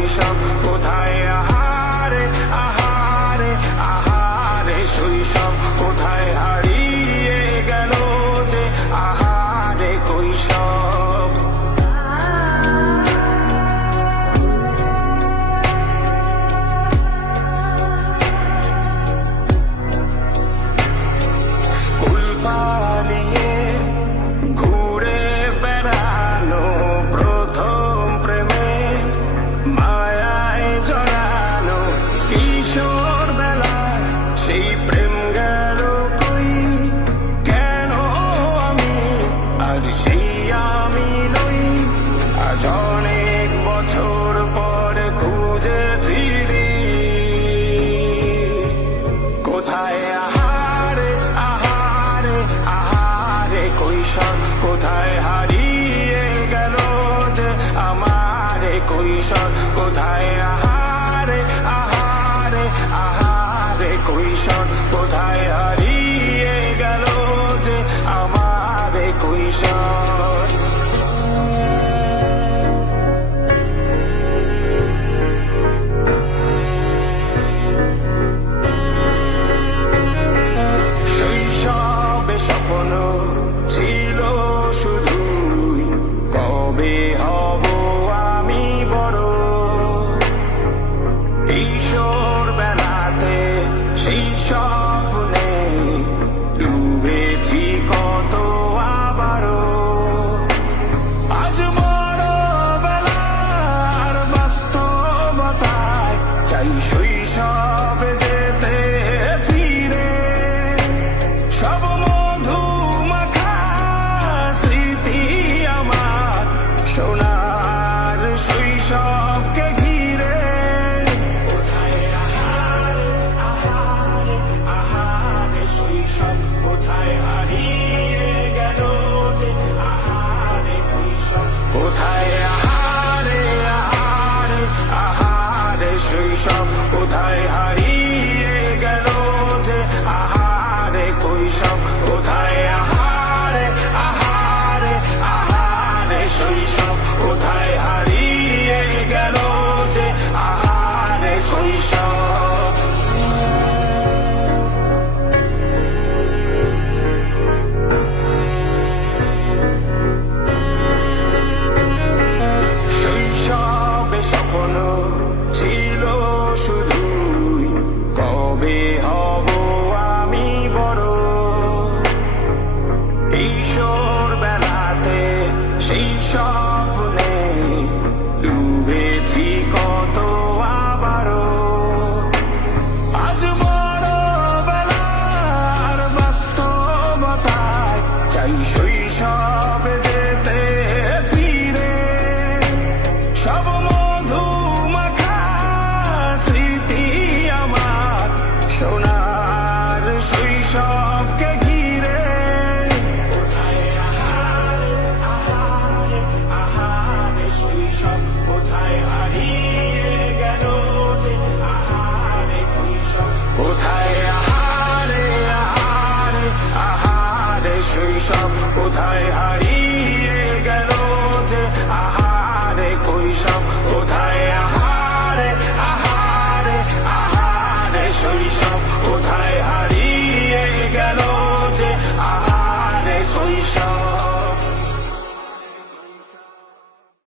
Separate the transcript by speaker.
Speaker 1: 悲伤。কোথায় হারিয়ে শৈশব সেই স্বপ্নে ডুবে